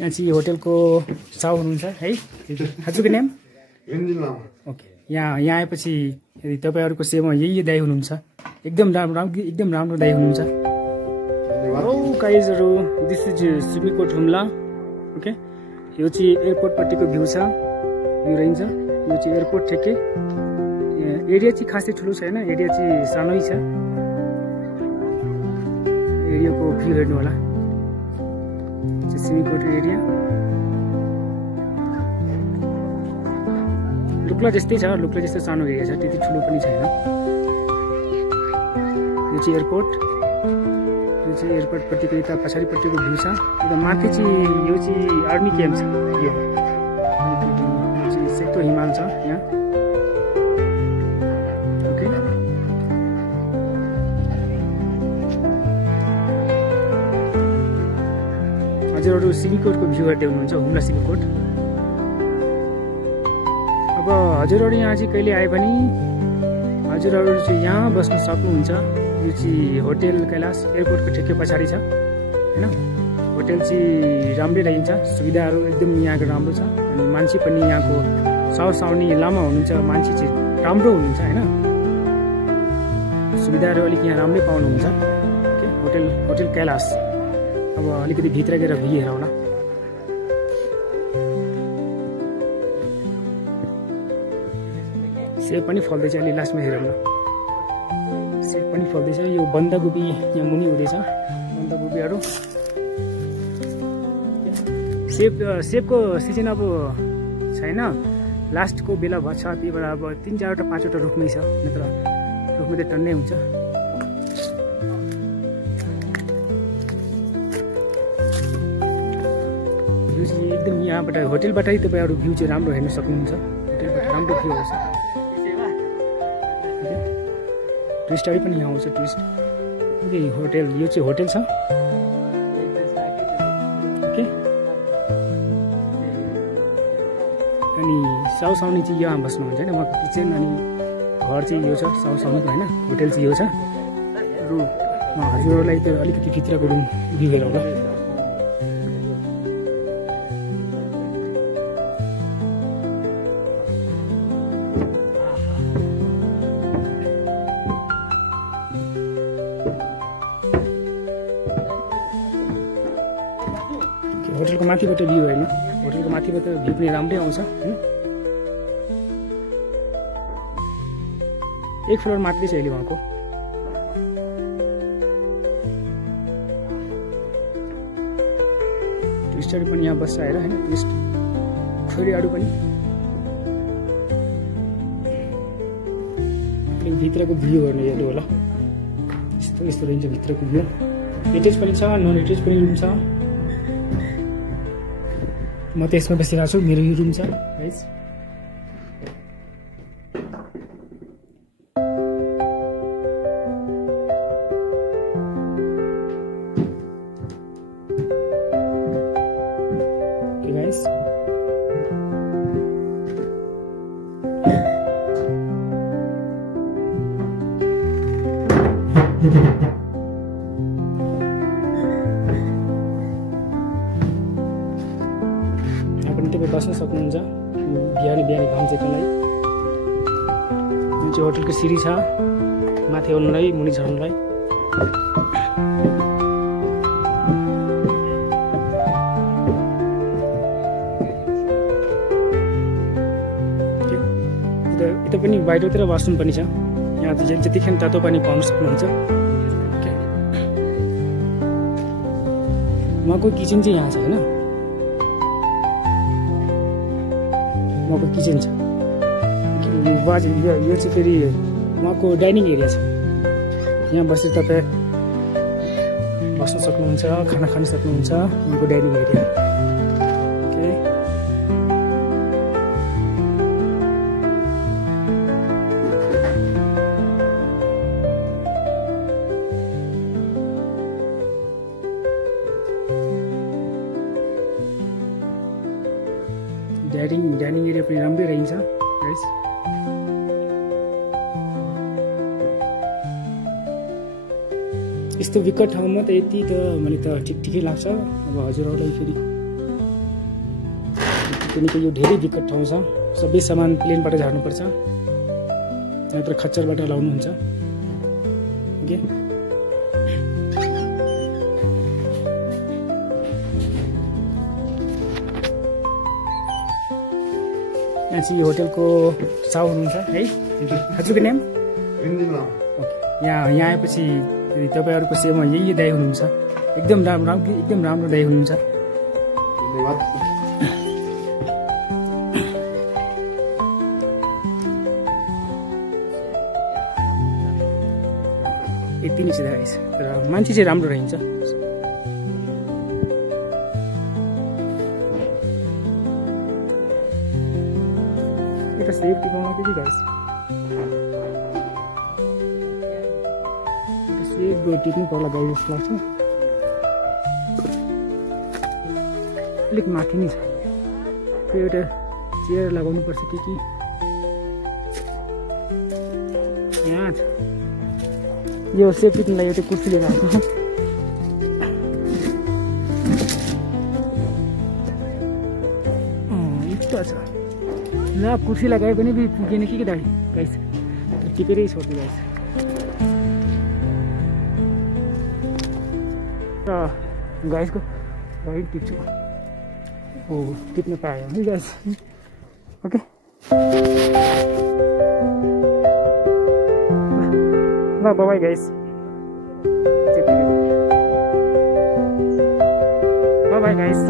यहाँ चाहिँ होटलको साउ हुनुहुन्छ है हजुरको नाम ओके यहाँ आएपछि यदि तपाईहरुको सेवा यही दाइ हुनुहुन्छ एकदम राम्रो दाइ हुनुहुन्छ हेलो गाइजहरु this is Simikot Humla okay यो चाहिँ एयरपोर्ट पट्टिको भ्यू छ यो रहन्छ यो चाहिँ एयरपोर्ट ठेक्कै एरिया चाहिँ खासै ठुलो छैन एरिया चाहिँ सानै छ एरियाको भ्यू हेर्नु होला सिमीकोट एरिया लुक्ला जस्तै छ लुक्ला जस्तो सानो एरिया छ त्यति ठुलो पनि छैन यो चाहिँ एयरपोर्ट यो चाहिँ एयरपोर्ट पट्टिको यता पछाडिपट्टिको भ्यू छ यता माथि चाहिँ यो चाहिँ आर्मी क्याम्प छ यो चाहिँ सेतो हिमाल छ यहाँ ओके हजुरहरु सिमीकोटको भ्यू हेर्दै हुनुहुन्छ हुम्ला सिमीकोट अब हजुरहरु यहाँ चाहिँ कहिले आए पनि हजुरहरु चाहिँ यहाँ बस्न सक्नुहुन्छ यो चाहिँ होटल कैलाश एयरपोर्टको ठेक्कै पछाडि छ हैन होटल चाहिँ राम्रै रहन्छ सुविधाहरू एकदम यहाँको राम्रो छ अनि मान्छे पनि यहाँको साउनी लामा हुनुहुन्छ मान्छे चाहिँ राम्रो हुनुहुन्छ हैन सुविधाहरू अलिक यहाँ राम्रै पाउनुहुन्छ ओके होटल कैलाश अब अलिकति भित्र गएर भ्यू हेरौँ न सेब पनि फल्दैछ अलि लास्टमा हेरौँ न सेब पनि फल्दैछ यो बन्दाकोपी यहाँ मुनि हुँदैछ बन्दाकोपीहरू सेबको सिजन अब छैन लास्टको बेला भएछ त्यही भएर अब 3-4वटा 5वटा रुखमै छ नत्र रुखमा त टन्नै हुन्छ यो चाहिँ एकदम यहाँबाट होटलबाटै तपाईहरु भ्यू चाहिँ राम्रो हेर्न सक्नुहुन्छ होटलबाट राम्रो भ्यू आउँछ टुरिस्टहरु पनि यहाँ आउँछ टुरिस्ट ओके होटल यो चाहिँ होटल छ ओके अनि साउनी चाहिँ यहाँ बस्नुहुन्छ हैन उहाँको किचन अनि घर चाहिँ यो छ साउनीको हैन होटल चाहिँ यो छ रु हजुरहरुलाई त अलिकति भित्रको रुम भ्यू हेरौँ ल होटलको माथिबाट भ्यू हेर्नु होटलको माथिबाट भ्यू पनि राम्रै आउँछ हैन एक फ्लोर मात्रै छ अहिले उहाँको टुरिस्टहरु पनि यहाँ बस्छ आएर हैन टुरिस्ट छोरीहरु पनि भित्रको भ्यू हेर्नु हेर्नु होला यस्तो रहन्छ भित्रको भ्यू एटेच पनि छ नन एटेच पनि रुम छ म त यसमा बसिरहेको छु मेरो यो रुम छ गाइस ओके गाइस बस्न सक्नुहुन्छ बिहानी घाम चेक्नलाई जुन चाहिँ होटलको सिडी छ माथि आउनुलाई मुनि झर्नुलाई यता पनि बाहिरतिर वासरुम पनि छ यहाँ जतिखेर तातो पानी पाउन सक्नुहुन्छ उहाँको किचन चाहिँ यहाँ छ हैन उहाँको किचन छ यो चाहिँ फेरि उहाँको डाइनिङ एरिया छ यहाँ बसेर तपाईँ बस्न सक्नुहुन्छ खाना खान सक्नुहुन्छ उहाँको dining area okay dining area पनि राम्रै रहन्छ गाइस यस्तो विकट ठाउँमा त यति त मलाई त ठिकै लाग्छ अब हजुरहरूलाई फेरि किनकि यो धेरै विकट ठाउँ छ, सबै सामान प्लेनबाट झार्नुपर्छ, नत्र खच्चरबाट लाउनुहुन्छ। ओके, यहाँ चाहिँ होटलको साउ हुनुहुन्छ है, हजुरको नेम? ओके, यहाँ आएपछि तपाईँहरूको सेवामा यही दाइ हुनुहुन्छ, एकदम राम्रो दाइ हुनुहुन्छ। यति नै छ गाइस, तर मान्छे चाहिँ राम्रो रहन्छ। यता सेफ्टी बनाउँदै कि गाइस, सेफ टिप्नु पर्ला गाई जस्तो लाग्छ। अलिक माथि नै छ, त्यो एउटा चेयर लगाउनु पर्छ कि यहाँ छ। यो सेफ टिप्नुलाई एउटा कुर्सी लिएर आएको, यस्तो छ। ल कुर्सी लगाए पनि पुगेन कि दाइ गाइस, टिपेरै छोड्छु गाइस। र गाइसको गाइड टिप्छु, हो टिप्न पायो है गाइस। ओके, ल बाई गाइस, बाई गाइस।